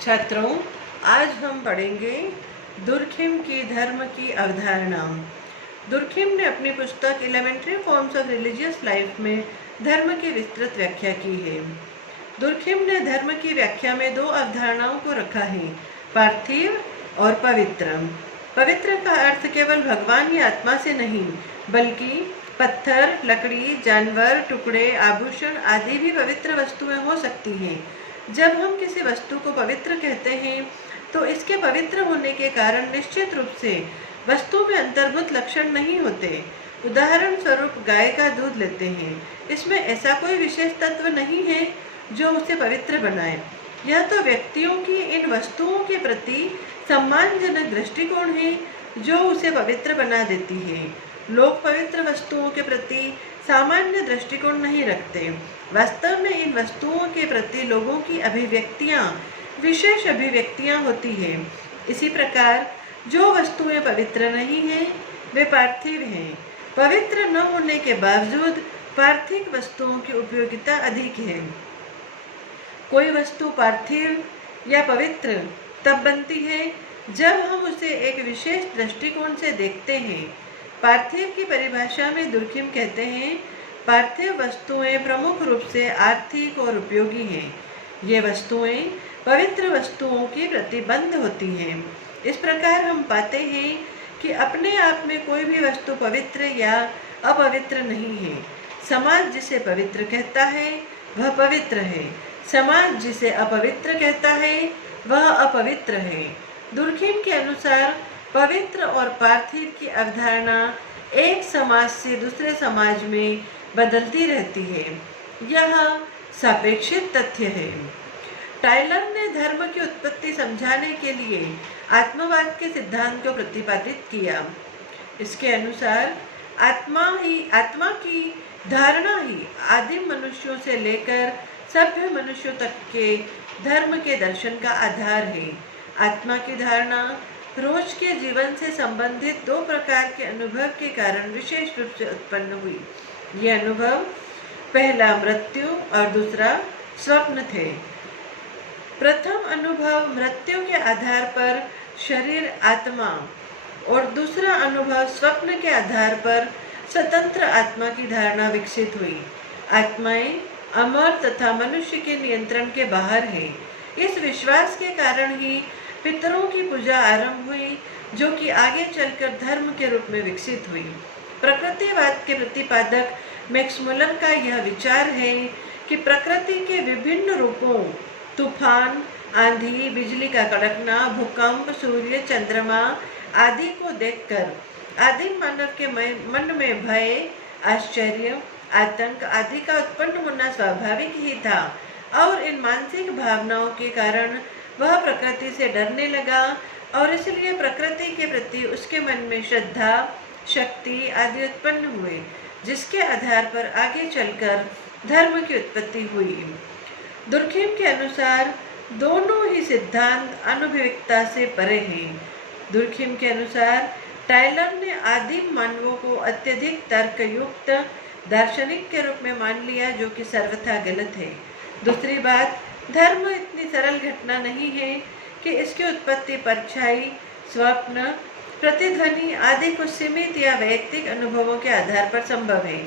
छात्रों, आज हम पढ़ेंगे दुर्खिम की धर्म की अवधारणा। दुर्खिम ने अपनी पुस्तक elementary forms of religious life में धर्म की विस्तृत व्याख्या की है। दुर्खिम ने धर्म की व्याख्या में दो अवधारणाओं को रखा है, पार्थिव और पवित्र। पवित्र का अर्थ केवल भगवान या आत्मा से नहीं, बल्कि पत्थर, लकड़ी, जानवर, टुकड़े, आभूषण आदि भी पवित्र वस्तुएं हो सकती हैं। जब हम किसी वस्तु को पवित्र कहते हैं तो इसके पवित्र होने के कारण निश्चित रूप से वस्तु में अंतर्भूत लक्षण नहीं होते। उदाहरण स्वरूप गाय का दूध लेते हैं, इसमें ऐसा कोई विशेष तत्व नहीं है जो उसे पवित्र बनाए। यह तो व्यक्तियों की इन वस्तुओं के प्रति सम्मानजनक दृष्टिकोण है जो उसे पवित्र बना देती है। लोग पवित्र वस्तुओं के प्रति सामान्य दृष्टिकोण नहीं रखते। वास्तव में इन वस्तुओं के प्रति लोगों की अभिव्यक्तियाँ विशेष अभिव्यक्तियाँ होती हैं। इसी प्रकार जो वस्तुएं पवित्र नहीं हैं वे पार्थिव हैं। पवित्र न होने के बावजूद पार्थिव वस्तुओं की उपयोगिता अधिक है। कोई वस्तु पार्थिव या पवित्र तब बनती है जब हम उसे एक विशेष दृष्टिकोण से देखते हैं। पार्थिव की परिभाषा में दुर्खिम कहते हैं, पार्थिव वस्तुएं प्रमुख रूप से आर्थिक और उपयोगी हैं। ये वस्तुएं पवित्र वस्तुओं की प्रतिबंध होती हैं। इस प्रकार हम पाते हैं कि अपने आप में कोई भी वस्तु पवित्र या अपवित्र नहीं है। समाज जिसे पवित्र कहता है वह पवित्र है, समाज जिसे अपवित्र कहता है वह अपवित्र है। दुर्खिम के अनुसार पवित्र और पार्थिव की अवधारणा एक समाज से दूसरे समाज में बदलती रहती है। यह सापेक्षिक तथ्य है। टायलर ने धर्म की उत्पत्ति समझाने के लिए आत्मवाद के सिद्धांत को प्रतिपादित किया। इसके अनुसार आत्मा की धारणा ही आदिम मनुष्यों से लेकर सभ्य मनुष्यों तक के धर्म के दर्शन का आधार है। आत्मा की धारणा रोज के जीवन से संबंधित दो प्रकार के अनुभव के कारण विशेष रूप से उत्पन्न हुई। ये अनुभव पहला मृत्यु और दूसरा स्वप्न थे। प्रथम अनुभव मृत्यु के आधार पर शरीर आत्मा और दूसरा अनुभव स्वप्न के आधार पर स्वतंत्र आत्मा की धारणा विकसित हुई। आत्माएं अमर तथा मनुष्य के नियंत्रण के बाहर है। इस विश्वास के कारण ही पितरों की पूजा आरंभ हुई, जो कि आगे चलकर धर्म के रूप में विकसित हुई। प्रकृतिवाद के प्रतिपादक मैक्स मुलर का यह विचार है कि प्रकृति के विभिन्न रूपों, तूफान, आंधी, बिजली का कड़कना, भूकंप, सूर्य, चंद्रमा आदि को देखकर आदिम मानव के मन में भय, आश्चर्य, आतंक आदि का उत्पन्न होना स्वाभाविक ही था और इन मानसिक भावनाओं के कारण वह प्रकृति से डरने लगा और इसलिए प्रकृति के प्रति उसके मन में श्रद्धा, शक्ति आदि उत्पन्न हुए, जिसके आधार पर आगे चलकर धर्म की उत्पत्ति हुई। दुर्खिम के अनुसार दोनों ही सिद्धांत अनुभविकता से परे हैं। दुर्खिम के अनुसार टायलर ने आदिम मानवों को अत्यधिक तर्कयुक्त दार्शनिक के रूप में मान लिया, जो कि सर्वथा गलत है। दूसरी बात, धर्म इतनी सरल घटना नहीं है कि इसकी उत्पत्ति परछाई, स्वप्न, प्रतिध्वनि आदि कुछ सीमित या वैयक्तिक अनुभवों के आधार पर संभव है।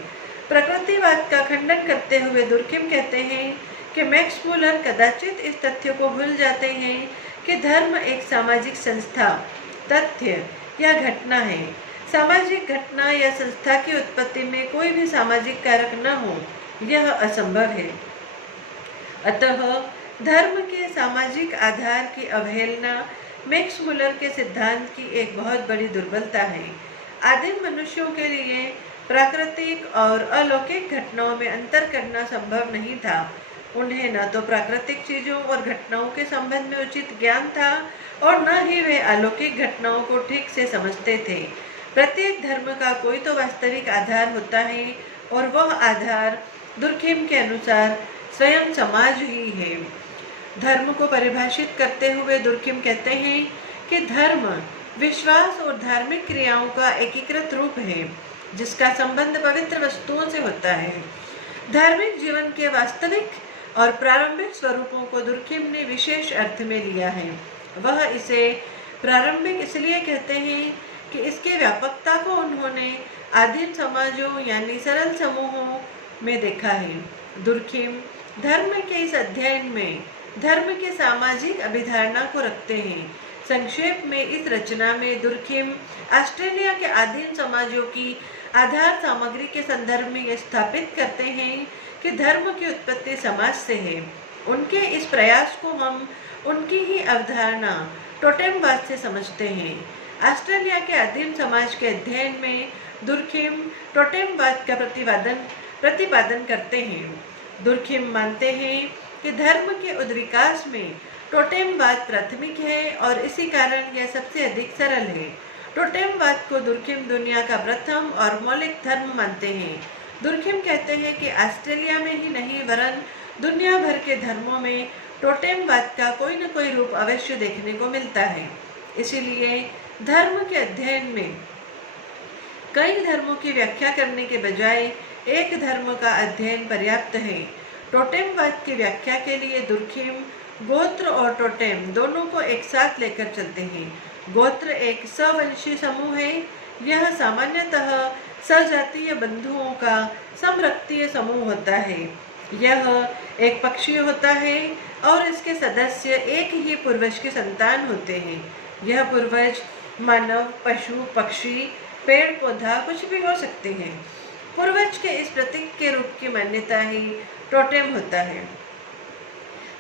प्रकृतिवाद का खंडन करते हुए दुर्खिम कहते हैं कि मैक्स मुलर कदाचित इस तथ्य को भूल जाते हैं कि धर्म एक सामाजिक संस्था, तथ्य या घटना है। सामाजिक घटना या संस्था की उत्पत्ति में कोई भी सामाजिक कारक न हो, यह असंभव है। अतः धर्म के सामाजिक आधार की अवहेलना मैक्स मुलर के सिद्धांत की एक बहुत बड़ी दुर्बलता है। आदिम मनुष्यों के लिए प्राकृतिक और अलौकिक घटनाओं में अंतर करना संभव नहीं था। उन्हें न तो प्राकृतिक चीजों और घटनाओं के संबंध में उचित ज्ञान था और न ही वे अलौकिक घटनाओं को ठीक से समझते थे। प्रत्येक धर्म का कोई तो वास्तविक आधार होता है और वह आधार दुर्खिम के अनुसार स्वयं समाज ही है। धर्म को परिभाषित करते हुए दुर्खिम कहते हैं कि धर्म विश्वास और धार्मिक क्रियाओं का एकीकृत रूप है, जिसका संबंध पवित्र वस्तुओं से होता है। धार्मिक जीवन के वास्तविक और प्रारंभिक स्वरूपों को दुर्खिम ने विशेष अर्थ में लिया है। वह इसे प्रारंभिक इसलिए कहते हैं कि इसके व्यापकता को उन्होंने आदिम समाजों यानी सरल समूहों में देखा है। दुर्खिम धर्म के इस अध्ययन में धर्म के सामाजिक अभिधारणा को रखते हैं। संक्षेप में इस रचना में दुर्खिम ऑस्ट्रेलिया के आदिम समाजों की आधार सामग्री के संदर्भ में यह स्थापित करते हैं कि धर्म की उत्पत्ति समाज से है। उनके इस प्रयास को हम उनकी ही अवधारणा टोटेमवाद से समझते हैं। ऑस्ट्रेलिया के आदिम समाज के अध्ययन में दुर्खिम टोटेमवाद का प्रतिपादन करते हैं। दुर्खिम मानते हैं कि धर्म के उद्विकास में टोटेमवाद प्राथमिक है और इसी कारण यह सबसे अधिक सरल है। टोटेमवाद को दुर्खिम दुनिया का प्रथम और मौलिक धर्म मानते हैं। दुर्खिम कहते हैं कि ऑस्ट्रेलिया में ही नहीं वरन दुनिया भर के धर्मों में टोटेमवाद का कोई न कोई रूप अवश्य देखने को मिलता है। इसीलिए धर्म के अध्ययन में कई धर्मों की व्याख्या करने के बजाय एक धर्म का अध्ययन पर्याप्त है। टोटेमवाद की व्याख्या के लिए दुर्खिम गोत्र और टोटेम दोनों को एक साथ लेकर चलते हैं। गोत्र एक सवंशी समूह है। यह सामान्यतः सजातीय बंधुओं का समरक्तीय समूह होता है। यह एक पक्षी होता है और इसके सदस्य एक ही पूर्वज के संतान होते हैं। यह पूर्वज मानव, पशु, पक्षी, पेड़ पौधा कुछ भी हो सकते हैं। पूर्वज के इस प्रतीक के रूप की मान्यता ही टोटेम होता है।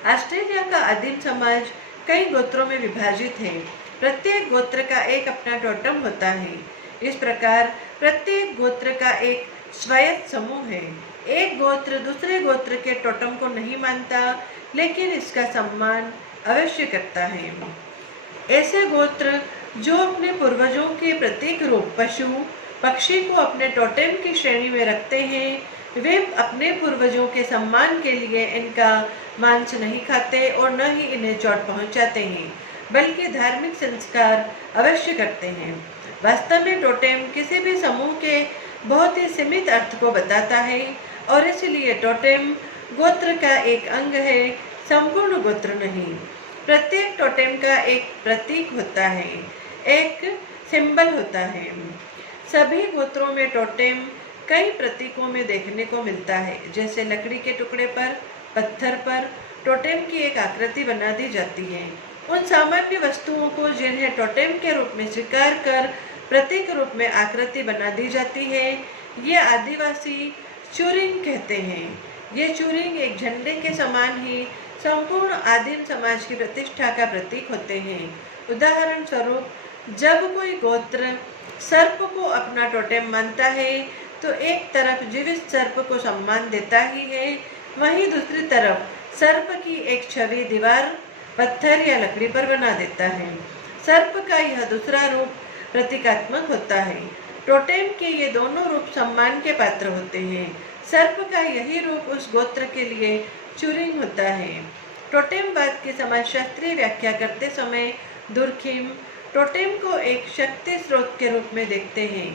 ऑस्ट्रेलिया का आदिम समाज कई गोत्रों में विभाजित है। प्रत्येक गोत्र का एक अपना टोटम होता है। इस प्रकार प्रत्येक गोत्र का एक स्वायत्त समूह है। एक गोत्र दूसरे गोत्र के टोटम को नहीं मानता, लेकिन इसका सम्मान अवश्य करता है। ऐसे गोत्र जो अपने पूर्वजों के प्रतीक रूप पशु, पक्षी को अपने टोटेम की श्रेणी में रखते हैं, वे अपने पूर्वजों के सम्मान के लिए इनका मांस नहीं खाते और न ही इन्हें चोट पहुंचाते हैं, बल्कि धार्मिक संस्कार अवश्य करते हैं। वास्तव में टोटेम किसी भी समूह के बहुत ही सीमित अर्थ को बताता है और इसलिए टोटेम गोत्र का एक अंग है, संपूर्ण गोत्र नहीं। प्रत्येक टोटेम का एक प्रतीक होता है, एक सिंबल होता है। सभी गोत्रों में टोटेम कई प्रतीकों में देखने को मिलता है। जैसे लकड़ी के टुकड़े पर, पत्थर पर टोटेम की एक आकृति बना दी जाती है। उन सामान्य वस्तुओं को जिन्हें टोटेम के रूप में स्वीकार कर प्रतीक रूप में आकृति बना दी जाती है, ये आदिवासी चूरिंग कहते हैं। ये चूरिंग एक झंडे के समान ही संपूर्ण आदिम समाज की प्रतिष्ठा का प्रतीक होते हैं। उदाहरण स्वरूप, जब कोई गोत्र सर्प को अपना टोटेम मानता है तो एक तरफ जीवित सर्प को सम्मान देता ही है, वहीं दूसरी तरफ सर्प की एक छवि दीवार, पत्थर या लकड़ी पर बना देता है। सर्प का यह दूसरा रूप प्रतीकात्मक होता है। टोटेम के ये दोनों रूप सम्मान के पात्र होते हैं। सर्प का यही रूप उस गोत्र के लिए चूरिंग होता है। टोटेमवाद की समाजशास्त्रीय व्याख्या करते समय दुर्खिम टोटेम को एक शक्ति स्रोत के रूप में देखते हैं।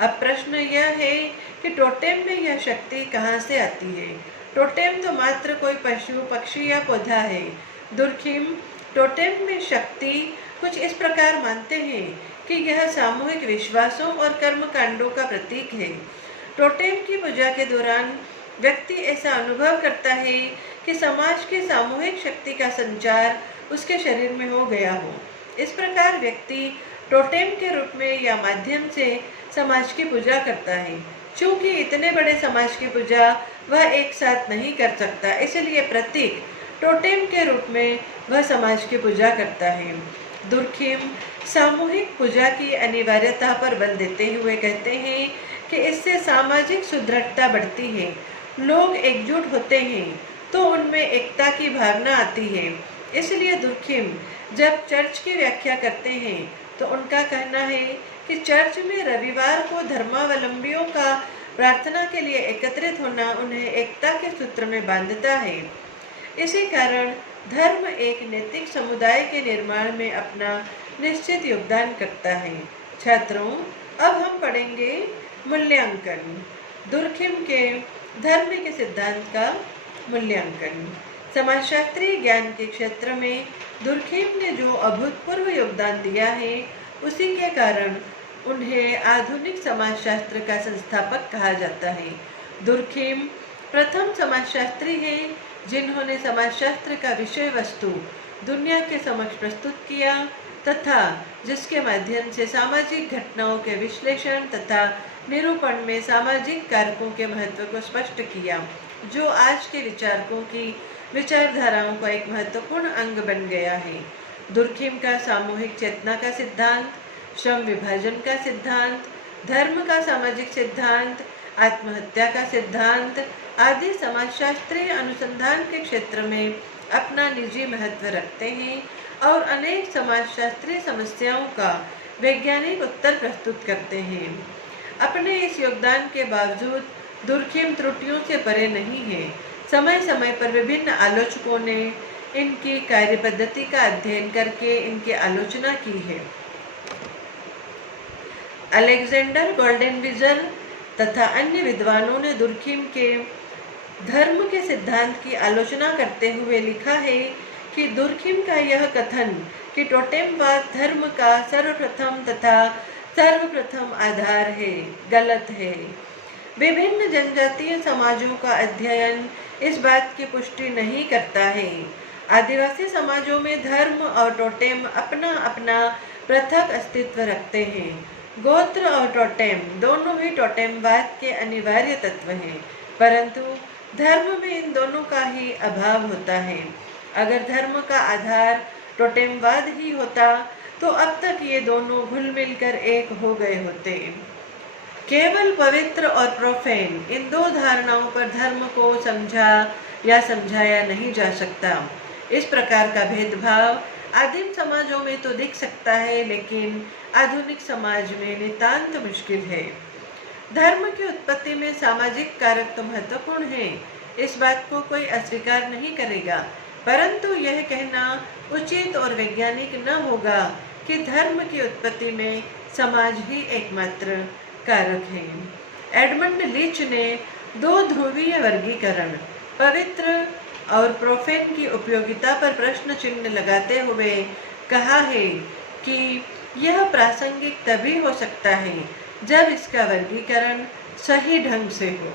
अब प्रश्न यह है कि टोटेम में यह शक्ति कहाँ से आती है? टोटेम तो मात्र कोई पशु, पक्षी या पौधा है। दुर्खिम टोटेम में शक्ति कुछ इस प्रकार मानते हैं कि यह सामूहिक विश्वासों और कर्म कांडों का प्रतीक है। टोटेम की पूजा के दौरान व्यक्ति ऐसा अनुभव करता है कि समाज की सामूहिक शक्ति का संचार उसके शरीर में हो गया हो। इस प्रकार व्यक्ति टोटेम के रूप में या माध्यम से समाज की पूजा करता है। चूंकि इतने बड़े समाज की पूजा वह एक साथ नहीं कर सकता, इसलिए प्रतीक टोटेम के रूप में वह समाज की पूजा करता है। दुर्खिम सामूहिक पूजा की अनिवार्यता पर बल देते हुए कहते हैं कि इससे सामाजिक सुदृढ़ता बढ़ती है। लोग एकजुट होते हैं तो उनमें एकता की भावना आती है। इसलिए दुर्खिम जब चर्च की व्याख्या करते हैं तो उनका कहना है कि चर्च में रविवार को धर्मावलंबियों का प्रार्थना के लिए एकत्रित होना उन्हें एकता के सूत्र में बांधता है। इसी कारण धर्म एक नैतिक समुदाय के निर्माण में अपना निश्चित योगदान करता है। छात्रों, अब हम पढ़ेंगे मूल्यांकन। दुर्खिम के धर्म के सिद्धांत का मूल्यांकन। समाजशास्त्रीय ज्ञान के क्षेत्र में दुर्खेम ने जो अभूतपूर्व योगदान दिया है, उसी के कारण उन्हें आधुनिक समाजशास्त्र का संस्थापक कहा जाता है। दुर्खेम प्रथम समाजशास्त्री हैं जिन्होंने समाजशास्त्र का विषय वस्तु दुनिया के समक्ष प्रस्तुत किया तथा जिसके माध्यम से सामाजिक घटनाओं के विश्लेषण तथा निरूपण में सामाजिक कारकों के महत्व को स्पष्ट किया, जो आज के विचारकों की विचारधाराओं का एक महत्वपूर्ण अंग बन गया है। दुर्खेम का सामूहिक चेतना का सिद्धांत, श्रम विभाजन का सिद्धांत, धर्म का सामाजिक सिद्धांत, आत्महत्या का सिद्धांत आदि समाजशास्त्रीय अनुसंधान के क्षेत्र में अपना निजी महत्व रखते हैं और अनेक समाजशास्त्रीय समस्याओं का वैज्ञानिक उत्तर प्रस्तुत करते हैं। अपने इस योगदान के बावजूद दुर्खेम त्रुटियों से परे नहीं है। समय समय पर विभिन्न आलोचकों ने इनकी कार्यपद्धति का अध्ययन करके इनकी आलोचना की है। अलेक्जेंडर गोल्डेनविजर तथा अन्य विद्वानों ने दुर्खेम के धर्म के सिद्धांत की आलोचना करते हुए लिखा है कि दुर्खेम का यह कथन कि टोटेमवाद धर्म का सर्वप्रथम आधार है, गलत है। विभिन्न जनजातीय समाजों का अध्ययन इस बात की पुष्टि नहीं करता है। आदिवासी समाजों में धर्म और टोटेम अपना अपना पृथक अस्तित्व रखते हैं। गोत्र और टोटेम दोनों ही टोटेमवाद के अनिवार्य तत्व हैं, परंतु धर्म में इन दोनों का ही अभाव होता है। अगर धर्म का आधार टोटेमवाद ही होता तो अब तक ये दोनों घुल मिलकर एक हो गए होते। केवल पवित्र और प्रोफेन इन दो धारणाओं पर धर्म को समझा या समझाया नहीं जा सकता। इस प्रकार का भेदभाव आदिम समाजों में तो दिख सकता है, लेकिन आधुनिक समाज में नितांत मुश्किल है। धर्म की उत्पत्ति में सामाजिक कारक तो महत्वपूर्ण है, इस बात को कोई अस्वीकार नहीं करेगा, परंतु यह कहना उचित और वैज्ञानिक न होगा कि धर्म की उत्पत्ति में समाज ही एकमात्र कारक है। एडमंड लीच ने दो ध्रुवीय वर्गीकरण पवित्र और प्रोफेन की उपयोगिता पर प्रश्न चिन्ह लगाते हुए कहा है कि यह प्रासंगिक तभी हो सकता है जब इसका वर्गीकरण सही ढंग से हो।